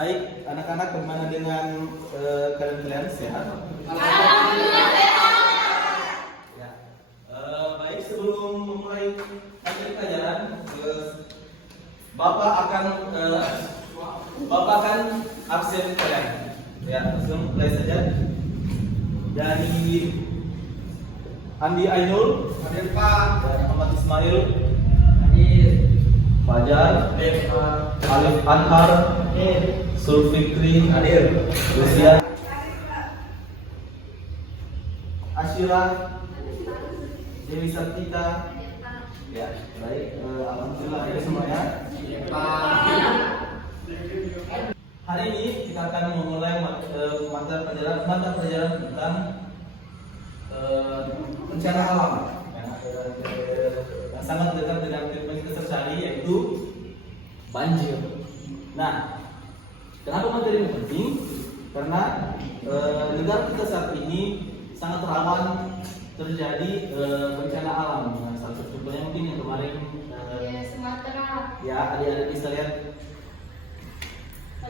Baik, anak-anak bagaimana dengan kalian sehat? Alhamdulillah sehat. Ya. Baik, sebelum memulai materi pelajaran, Bapak akan absen kalian. Ya, langsung mulai saja. Dari Andi Ainul, Hadir Pak. dan Muhammad Ismail, Hadir. Fajar, Alif Anhar, Hadir. Sulfikri, hadir. Lucia, Ashira, Dewi Saptita. Ya, baik. Alhamdulillah ya semuanya. Hari ini kita akan memulai mata pelajaran tentang bencana alam yang sangat dekat dengan kehidupan kita sehari-hari, yaitu banjir. Nah, kenapa materi ini penting? Karena negara kita saat ini sangat rawan terjadi bencana alam. Nah, salah satu contohnya mungkin yang kemarin Sumatera. ya, adik-adik bisa lihat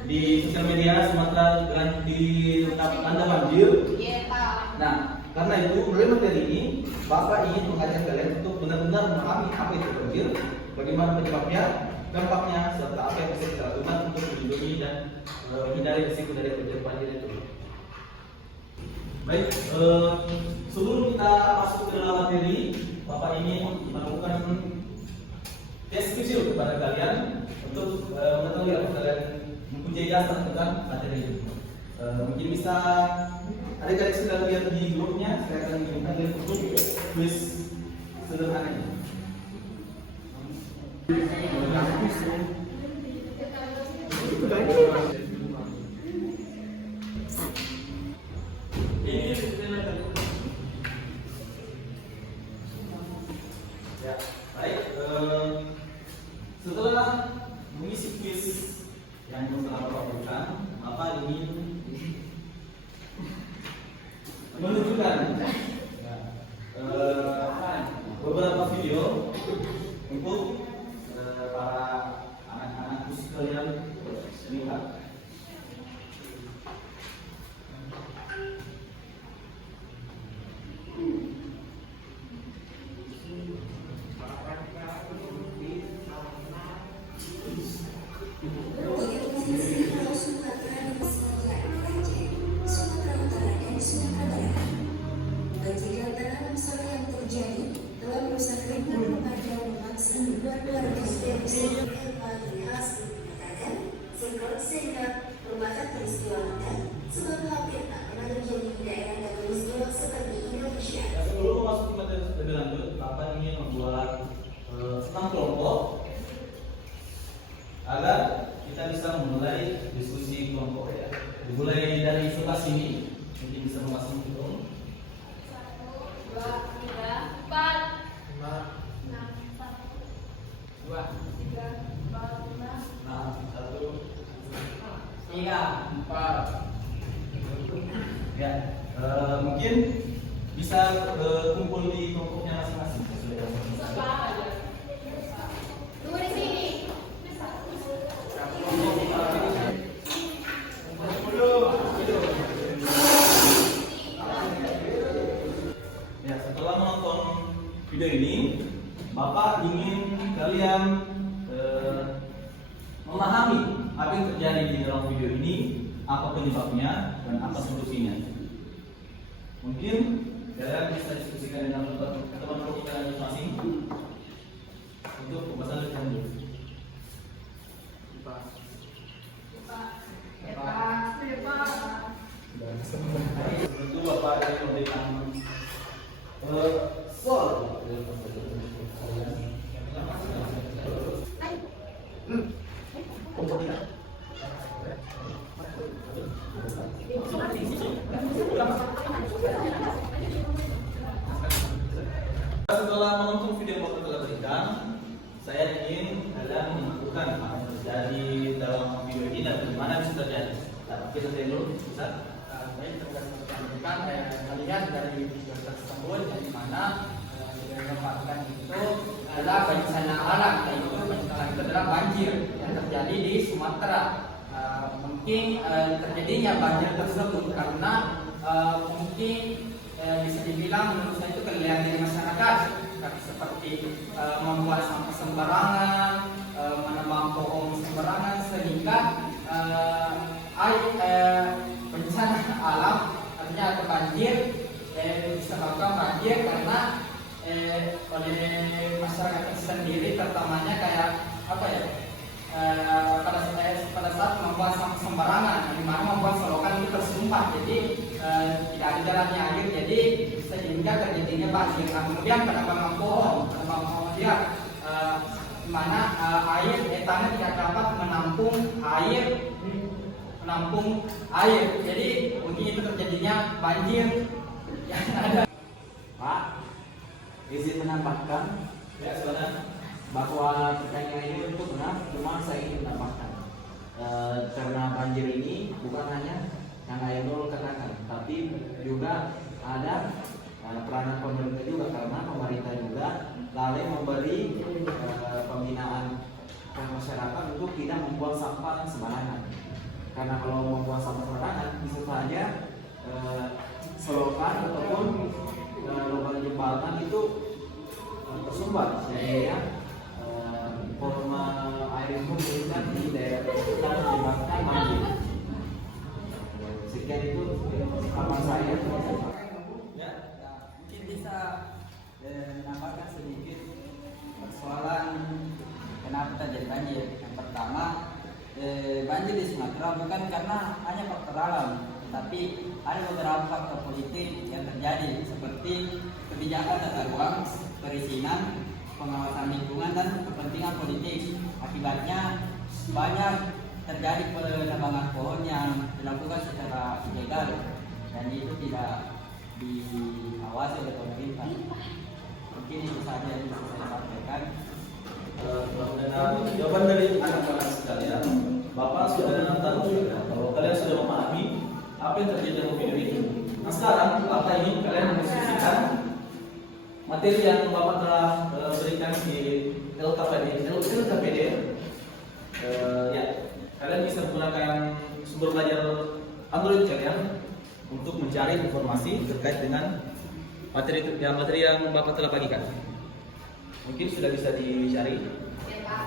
di sosial media Sumatera dilanda banjir. Iya Pak. Nah, karena itu melalui materi ini Bapak ingin mengajak kalian untuk benar-benar memahami apa itu banjir, bagaimana penyebabnya, dampaknya, serta apa yang bisa kita lakukan untuk melindungi dan menghindari risiko dari terjadi banjir itu. Baik, sebelum kita masuk ke dalam materi, Bapak ingin melakukan tes kecil kepada kalian untuk mengetahui apa kalian mempunyai dasar tentang materi itu. Mungkin bisa adik-adik sudah lihat di grupnya, saya akan mengirimkan link untuk quiz sederhana ini. Ya, baik. Setelah mengisi quiz yang telah Bapak berikan, Bapak ingin menunjukkan beberapa video untuk para anak-anak sekalian lihat. Sehingga merupakan peristiwa langka sebab hampir tak pernah terjadi di daerah dan peristiwa seperti Indonesia. Sebelum masuk ke materi lebih lanjut, Bapak ingin membuat 6 kelompok agar kita bisa memulai diskusi kelompok ya. Dimulai dari sebelah sini, mungkin bisa memasang hitung. 1, 2, 3, 4, 5, 6, 2, 3, 4, 5. Nah, 1, 3, 4. ya, mungkin bisa kumpul di kelompoknya masing-masing sesuai dengan masing-masing. Tunggu di sini. Ya, setelah menonton video ini, Bapak ingin kalian memahami apa yang terjadi di dalam video ini, apa penyebabnya dan apa solusinya. Mungkin kalian bisa diskusikan dengan teman-teman kita masing-masing untuk pembahasan lebih lanjut. Tentu Bapak akan memberikan soal. Setelah menonton video yang Bapak telah berikan, saya ingin kalian menentukan apa yang terjadi dalam video ini dan bagaimana bisa terjadi. Kita dulu, bisa. Baik, terkait saya melihat dari video tersebut yang dimana yang didapatkan itu adalah bencana alam, yaitu bencana itu adalah banjir yang terjadi di Sumatera. mungkin terjadinya banjir tersebut karena mungkin bisa dibilang menurut saya itu kelelahan dari masyarakat, seperti membuat sampah sembarangan, menebang pohon sembarangan, sehingga bencana alam artinya ada banjir, disebabkan banjir karena oleh masyarakat sendiri, terutamanya kayak apa ya, pada saat membuang sampah sembarangan, di mana membuang selokan itu tersumpah, jadi tidak ada jalannya air, jadi sehingga terjadinya banjir. Nah, kemudian penebangan pohon dia di mana tanah tidak dapat menampung air, jadi mungkin itu terjadinya banjir yang ada. Pak, izin menambahkan Ya, silakan. bahwa pertanyaan ini untuk benar, cuma saya ingin menambahkan karena banjir ini bukan hanya yang Ayah katakan, tapi juga ada peranan pemerintah juga, karena pemerintah juga lalai memberi pembinaan ke masyarakat untuk tidak membuang sampah sembarangan. Karena kalau membuang sampah sembarangan bisa saja selokan ataupun lubang jembatan itu tersumbat, sehingga volume air itu meningkat di daerah tersebut menyebabkan banjir. Sekian itu apa saya. Ya. Mungkin bisa menambahkan sedikit persoalan kenapa terjadi banjir. Yang pertama, banjir di Sumatera bukan karena hanya faktor alam, tapi ada beberapa faktor politik yang terjadi, seperti kebijakan tata ruang, perizinan, pengawasan lingkungan, dan kepentingan politik. Akibatnya banyak terjadi penebangan pohon yang dilakukan secara ilegal dan itu tidak diawasi oleh pemerintah. Mungkin itu saja yang bisa saya sampaikan. Dengan jawaban dari anak-anak sekalian, Bapak sudah ada 6 tahun juga. Kalau kalian sudah memahami apa yang terjadi dalam video ini, nah sekarang Bapak ingin kalian mendiskusikan materi yang Bapak telah berikan di LKPD. Ya, kalian bisa menggunakan sumber belajar Android kalian untuk mencari informasi terkait dengan materi yang Bapak telah bagikan. Mungkin sudah bisa dicari. Ya, Pak.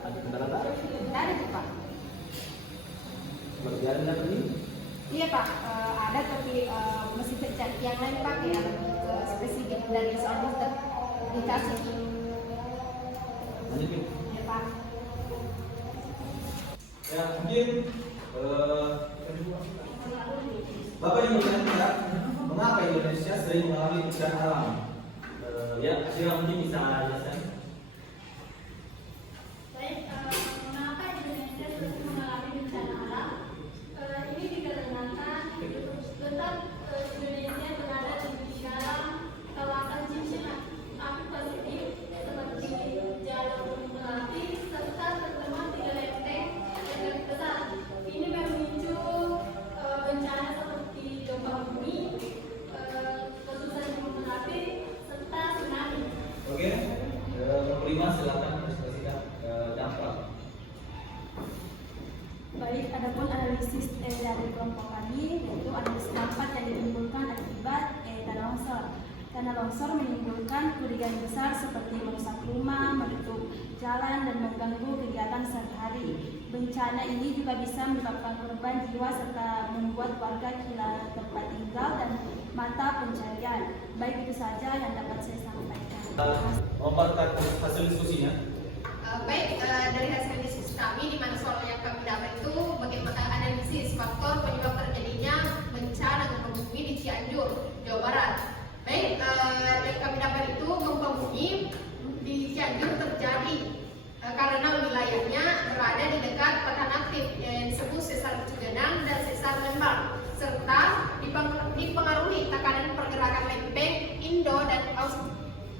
Ada kendala tak? Ada tuh, Pak. Berjalan dapat ini? Iya, Pak. Ada, tapi mesti cari yang lain, Pak, yang spesifik dari soal dikasih. Lanjutin. Ya, Pak. Ya, mungkin Bapak ingin bertanya mengapa Indonesia sering mengalami bencana alam? Ya, Sila mungkin bisa jelaskan. Baik, mengapa Indonesia sering mengalami bencana alam? Ini dikarenakan letak Indonesia berada di dalam kawasan cincin api Pasifik seperti Jalur Merapi serta tertemuan 3 lempeng yang besar. Ini memicu bencana seperti gempa bumi, letusan gunung Merapi serta tsunami. Oke, nomor 5 silakan presentasikan dampak. Baik, adapun analisis dari kelompok kami, yaitu analisis dampak yang ditimbulkan akibat tanah longsor. Tanah longsor menimbulkan kerugian besar seperti merusak rumah, menutup jalan, dan mengganggu kegiatan sehari-hari. Bencana ini juga bisa menyebabkan korban jiwa serta membuat warga kehilangan tempat tinggal dan mata pencarian. Baik, itu saja yang dapat saya sampaikan. Memaparkan hasil diskusinya. Baik, dari hasil diskusi kami, di mana soal yang kami dapat itu bagaimana analisis faktor penyebab terjadinya bencana gempa bumi di Cianjur, Jawa Barat. Baik, yang kami dapat itu gempa bumi di Cianjur terjadi karena wilayahnya berada di dekat patahan aktif yang disebut sesar Cugenang dan sesar Lembang, serta dipengaruhi tekanan pergerakan lempeng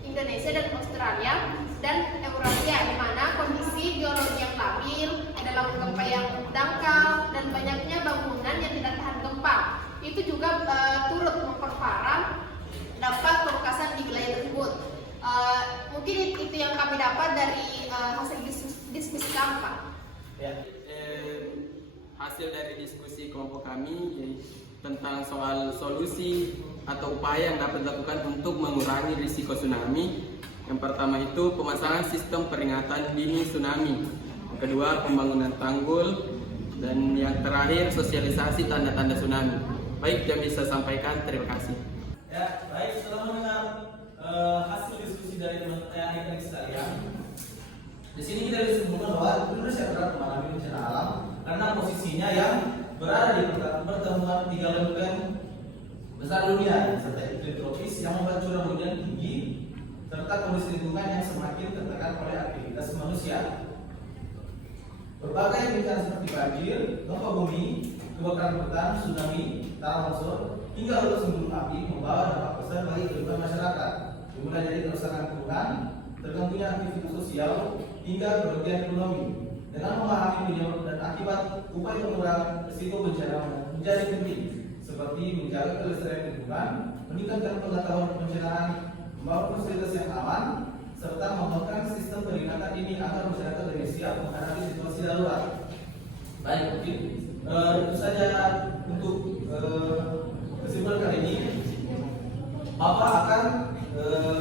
Indonesia dan Australia dan Eurasia, di mana kondisi geologi yang labil, dalam gempa yang dangkal, dan banyaknya bangunan yang tidak tahan gempa. Itu juga turut memperparah dampak perlukasan di wilayah tersebut. Mungkin itu yang kami dapat dari hasil diskusi kami, Pak. Ya. Hasil dari diskusi kelompok kami tentang soal solusi atau upaya yang dapat dilakukan untuk mengurangi risiko tsunami. Yang pertama itu pemasangan sistem peringatan dini tsunami. Yang kedua pembangunan tanggul, dan yang terakhir sosialisasi tanda-tanda tsunami. Baik, yang bisa sampaikan, terima kasih. Ya, baik, setelah mendengar hasil diskusi dari teman-teman sekalian, di sini kita bisa simpulkan bahwa Indonesia pernah mengalami bencana alam karena posisinya yang berada di pertemuan 3 lempeng besar dunia serta iklim tropis yang membuat curah hujan tinggi serta kondisi lingkungan yang semakin tertekan oleh aktivitas manusia. Berbagai bencana seperti banjir, gempa bumi, kebakaran hutan, tsunami, tanah longsor, hingga letusan gunung api membawa dampak besar bagi kehidupan masyarakat, dimulai dari kerusakan lingkungan, terganggunya aktivitas sosial, hingga kerugian ekonomi. Dengan memahami penyebab dan akibat, upaya pengurangan risiko bencana menjadi penting, seperti menjaga kelestarian lingkungan, meningkatkan pengetahuan perencanaan, membangun fasilitas yang aman, serta membangun sistem peringatan dini agar masyarakat lebih siap menghadapi situasi darurat. Baik, mungkin itu saja untuk kesimpulan kali ini. Bapak akan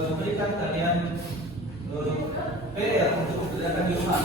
memberikan kalian PR untuk kerjakan di rumah.